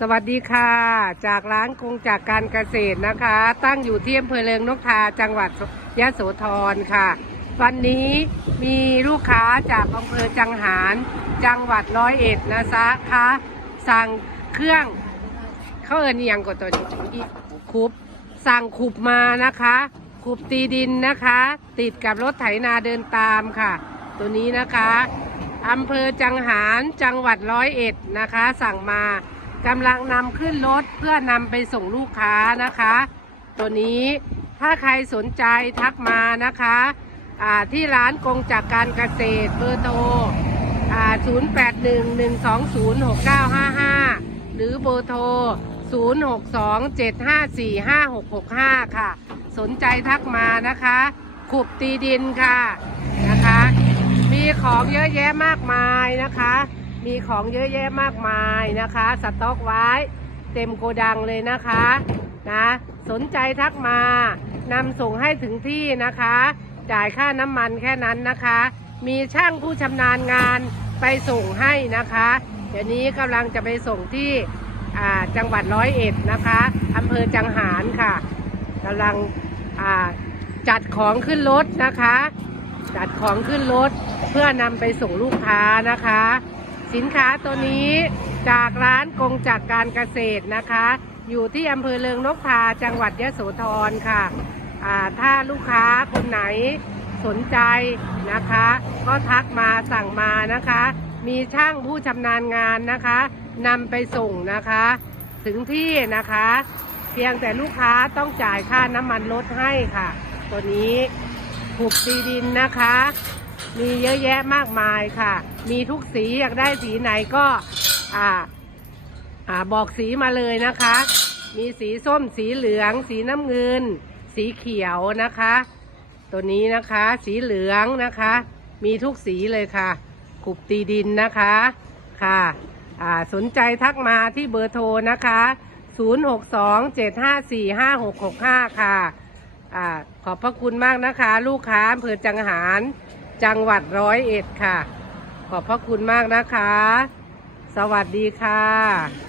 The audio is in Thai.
สวัสดีค่ะ จากร้านคงจากการเกษตรนะคะ ตั้งอยู่ที่อำเภอเลิงนกทาจังหวัดยะโสธรค่ะ วันนี้มีลูกค้าจากอำเภอจังหารจังหวัดร้อยเอ็ดนะคะคะสั่งเครื่องเขาเอินยังกว่าตัวนี้คุบสั่งขุบมานะคะขุบตีดินนะคะ ติดกับรถไถนาเดินตามค่ะ ตัวนี้นะคะ อำเภอจังหารจังหวัดร้อยเอ็ดนะคะ สั่งมากำลังนำขึ้นรถเพื่อนำไปส่งลูกค้านะคะ ตัวนี้ถ้าใครสนใจทักมานะคะที่ร้านกงจากการเกษตรเบอร์โทร0811206955 หรือเบอร์โทร 0627545665 ค่ะ สนใจทักมานะคะ ขุบตีดินค่ะ ของเยอะแยะมากมายนะคะ มีของเยอะแยะมากมายนะคะ สต็อกไว้เต็มโกดังเลยนะคะนะสนใจทักมานำส่งให้ถึงที่นะคะ จ่ายค่าน้ำมันแค่นั้นนะคะ มีช่างผู้ชำนาญงานไปส่งให้นะคะ เดี๋ยวนี้กำลังจะไปส่งที่จังหวัดร้อยเอ็ดนะคะอำเภอจังหารค่ะกำลังจัดของขึ้นรถนะคะ จัดของขึ้นรถเพื่อนำไปส่งลูกค้านะคะ สินค้าตัวนี้จากร้านกงจากการเกษตรนะคะ อยู่ที่อำเภอเลิงนกทาจังหวัดยะโสธรค่ะถ้าลูกค้าคนไหนสนใจนะคะ ก็ทักมาสั่งมานะคะ มีช่างผู้ชำนาญงานนะคะนำไปส่งนะคะ ถึงที่นะคะ เพียงแต่ลูกค้าต้องจ่ายค่าน้ำมันรถให้ค่ะ ตัวนี้ ผูกตีดินนะคะ มีเยอะแยะมากมายค่ะ มีทุกสีอยากได้สีไหนก็อ่าอ่าบอกสีมาเลยนะคะ มีสีส้มสีเหลือง สีน้ำเงิน สีเขียวนะคะ ตัวนี้นะคะสีเหลืองนะคะ มีทุกสีเลยค่ะขุบตีดินนะคะค่ะอ่าสนใจทักมาที่เบอร์โทรนะคะ 0627545665 ค่ะ อ่าขอบพระคุณมากนะคะ ลูกค้าอำเภอจังหาร จังหวัดร้อยเอ็ดค่ะ ขอบพระคุณมากนะคะ สวัสดีค่ะ